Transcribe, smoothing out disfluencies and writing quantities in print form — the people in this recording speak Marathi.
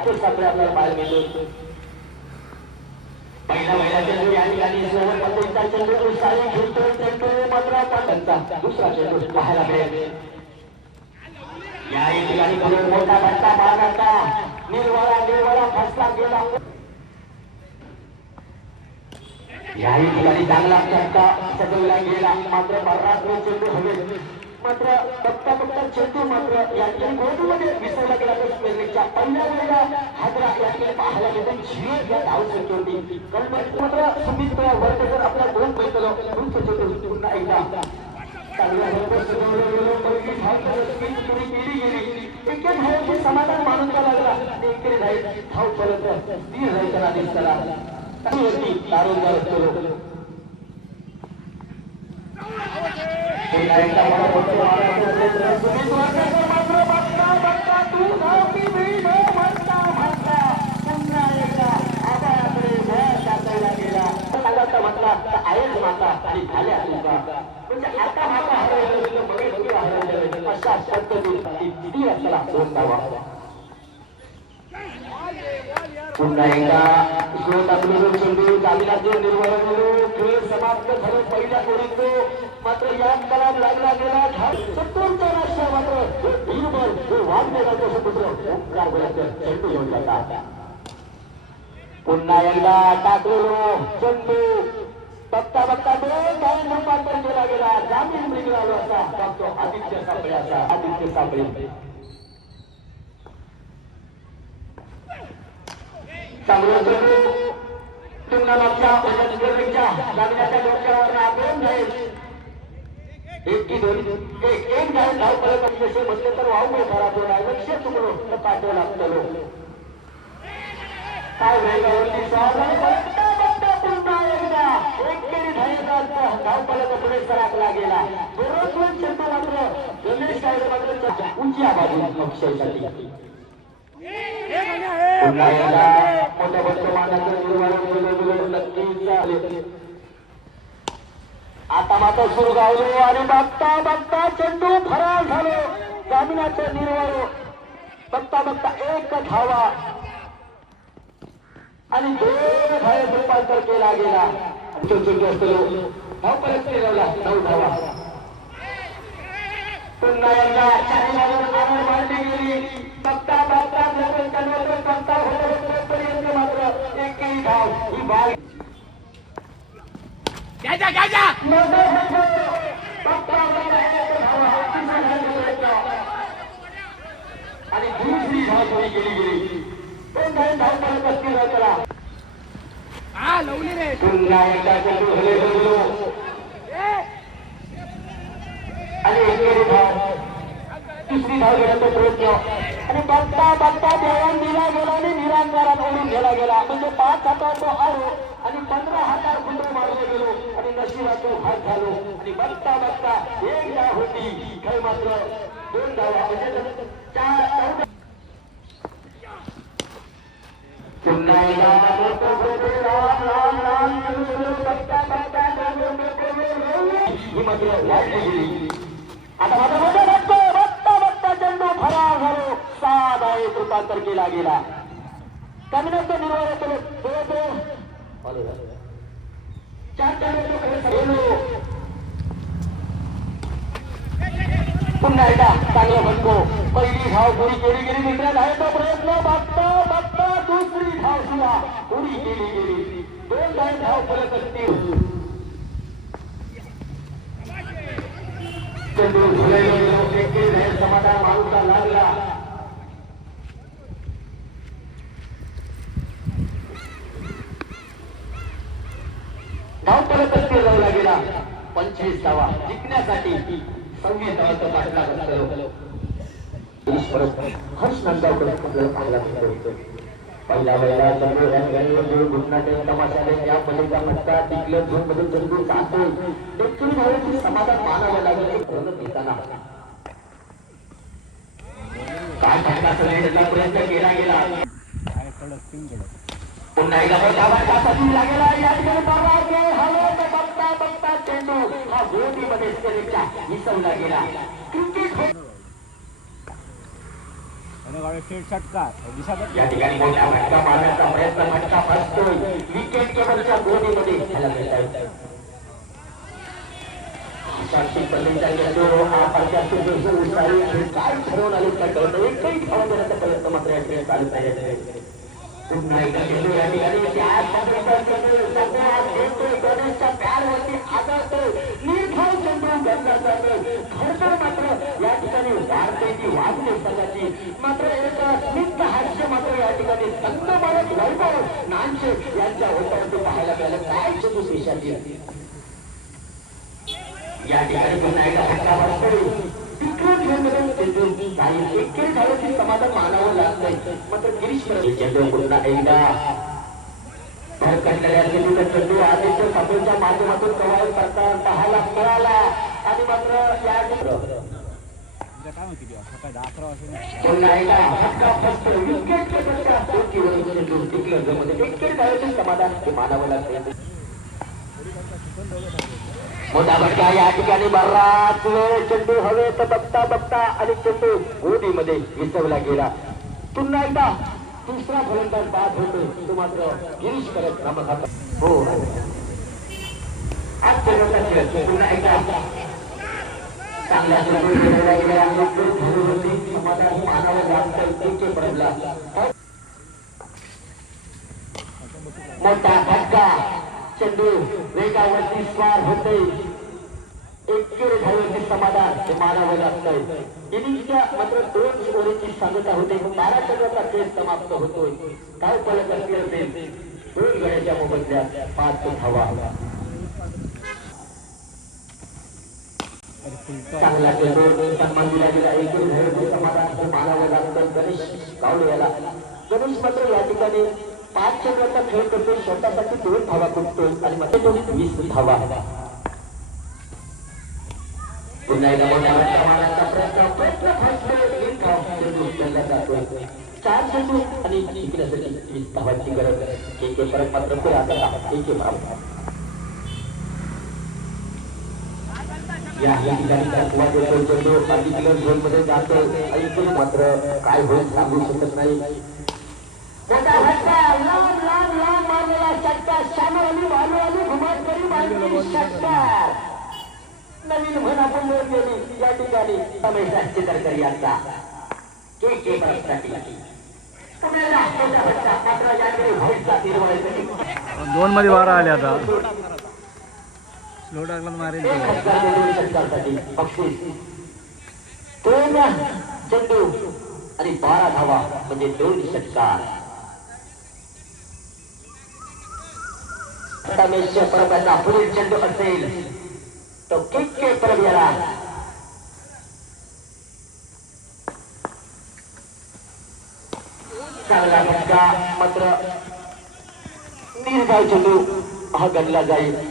आदित्य सापळे आपल्याला बाहेर मिळतो. पहिला चेंडू या ठिकाणी सोबतचा चेंडू साई घेतोय. चेंडू मात्र त्यांचा दुसरा चेंडू पाहायला मिळेल. या ठिकाणी बरोबर मोठा फटका मारण्याचा निर्वाळा फसला गेला. याही ठिकाणी चांगला फटका सजवला गेला. मात्र बराच चेंडू हवे. मात्र बघता चेंडू मात्र या ठिकाणी गोलमध्ये विसरला गेला. स्पेलिंगच्या पहिल्या वेळेला हादरा या ठिकाणी पाहायला मिळतो. झिरो या धाव संख्या होती. मात्र सुमित वर्तकर आपल्या दोन पैकी चेंडू पुन्हा एकदा समाधान मानून लागला. धाव परत स्थिर राहताना दिसताना म्हटला आहेच माता आणि झाल्या म्हणजे आता माता अशा पद्धतीने पुन्हा एकदा चेंडू जामिनाचे निर्वहन खेळ समाप्त झाले. पहिल्या कोणीतो मात्र या कलाम लागला गेला. सत्तरचा राष्ट्र मात्र भीमभर वाघमेघाचे सुपुत्र ओंकार बोलायचं चेंडू घेऊन जातात. पुन्हा एकदा टाकलेलो चेंडू बघता दोन धाव रूपांतर केला गेला. जामीन निघालो असा बघतो आदित्य सापळे चांगलं चेंडू तुम्हाला मागच्या जामिनाच्या डोक्यावर आपण जाईल. एक धाव परत जसे म्हटले तर वाहू खराब होणार. लक्ष चुकलो तर पाठव लागतो. काय वेगावरती पुन्हा एकदा धाव परत पुढे सराकला गेला. बरोबर चेंडू मात्र गणेश साहेब मात्र उंच्या बाजूला पक्षासाठी पुन्हा एकदा मोठ्या प्रमाणाचं निर्माण नक्कीच. आता मात्र सुरू गावलो आणि बघता चेंडू फरार झालो. जामिनाचं निर्वळ बघता एक धावा आणि दोन धावेत रूपांतर केला गेला. चेंडू असतो धाव परत केला 9 धावा. पुन्हा एकदा चारी मारली गेली. बघता होतपर्यंत मात्र एकही धाव ही बाल आणि दुसरी धाव थोडी गेली. दोन धाव परत असतील त्याला. पुन्हा एकदा चेंडू हले आणि एकेरी धाव तिसरी धाव घेण्याचा प्रयत्न आणि बघता देवान दिला गेला आणि निरांकारात ओढून गेला गेला. म्हणजे 5 हातातो आलो आणि 15 हातावर कुंडे मारले गेलो आणि नशिबातो हात झालो. आणि बघता एक धाव होती. खेळ मात्र 2 धावा म्हणजे 4 पुन्हा आता बघता चेंडू फरार झालो. 6 धावेत रूपांतर केला गेला. कमिनाचं निर्वहन केलं. 4 पुन्हा एकदा चांगलं म्हणतो. पहिली धाव पुरी केली गेली. दुसऱ्या धावेचा प्रयत्न बघता दुसरी धाव सुद्धा पुरी केली गेली. 2 धाव परत असतील. चेंडू समाधान माणूसा लागला. धाव परत असतील लावला गेला. 25 धावा जिंकण्यासाठी 26 धावाचा पाठलाग असतो. हर्ष नंदावकर आपल्याला पाहायला मिळतो. पहिला वेळेला चंद्र घुटनाटे तमाशाने या पलीचा मटका टिकलं झोन मध्ये चंद्र जातो. देखील धावेची समाधान मानावं लागेल. घेताना काय टाकण्याचा प्रयत्न केला गेला. पुन्हा एकदा लागेला. या ठिकाणी बघता चेंडू हा गोटीमध्ये विसरला गेला. क्रिकेट या ठिकाणी मोठा फटका मारण्याचा प्रयत्न फटका फसतोय विकेट केबलच्या गोणीमध्ये ह्याला मिळत शांती पल्लीचा चेंडू हा प्रत्याशी काय ठरवून आले काय कळत एकही धावा देण्याचा प्रयत्न मात्र या ठिकाणी चालत आहे पुन्हा एकदा चेंडू या ठिकाणी गणेशच्या पॅरवरती आदळतोय निर्धाव चेंडू गंगाचा खरतर मात्र या ठिकाणी वाढते ती वाढते संघाची मात्र एक स्निग्ध हास्य मात्र या ठिकाणी संत मालक वैभव नानशे यांच्या होतावरती पाहायला मिळालं काय चेंडू देशाची या ठिकाणी पुन्हा एकदा फटका बसतोय तिकडून घेऊन चेंडू काही एक झाल्याची समाधान मानावं लागतंय मात्र गिरीश चेंडू पुन्हा एकदा भरकटलेल्या चेंडूचा चेंडू आदित्य कपूरच्या माध्यमातून कवायत करताना पाहायला मिळाला आणि मात्र या पुन्हा एकदा फटका बसतोय विकेट चेंडू विकेट झाल्याचे समाधान ते मानावं लागतंय मोठा फटका या ठिकाणी बराच वेळ चेंडू हवेत बघता बघता आणि चेंडू गोदीमध्ये विसवला गेला पुन्हा एकदा दुसरा फलंदाज बाद होतो तो मात्र गिरीश करत क्रमांक हो आज चेंडूचा खेळ पुन्हा एकदा चांगला चेंडू खेळला गेला समाधान मानावं लागतं पडला मोठा फटका चेंडू वेगावरती स्वार होते एकेरी धावेवरती समाधान हे मानावं लागतंय इनिंगच्या मात्र 2 ओव्हरची सांगता होते 12 चेंडूचा खेळ समाप्त होतोय काय फलक असेल 2 गड्याच्या मोबदल्यात 5 धावा चांगला चेंडू सन्मान दिला गेला एकेरी धावेवरती समाधान हे मानावं लागतं गणेश कावळे याला गणेश मात्र या ठिकाणी 5 चेंडूचा खेळ करतो स्वतःसाठी 2 धावा कुठतो आणि मग 20 धावा पुन्हा एकदा मोठ्या प्रयत्न उचलला जातोय 4 चेंडू आणि जिंकण्यासाठी 20 धावांची गरज एक फरक मात्र पुढे आता एक या ठिकाणी चेंडू अधिक झोन मध्ये जातो आणि मात्र काय होईल सांगू शकत नाही मोठा फटका लांब लांब लांब मारलेला षटकार शामर अली भालू अली घुमाटकरी मारली षटकार नवीन म्हण आपण गेली या ठिकाणी रमेश चित्रकर यांचा के साठी 2 मध्ये 12 आले आता स्लो टाकला मारेल बक्षीस 2 चेंडू आणि 12 धावा म्हणजे 2 षटकार रमेशच्या परबाचा पुढील चेंडू असेल तो के परब याला चांगला फटका मात्र निर्धाव चेंडू हा गणला जाईल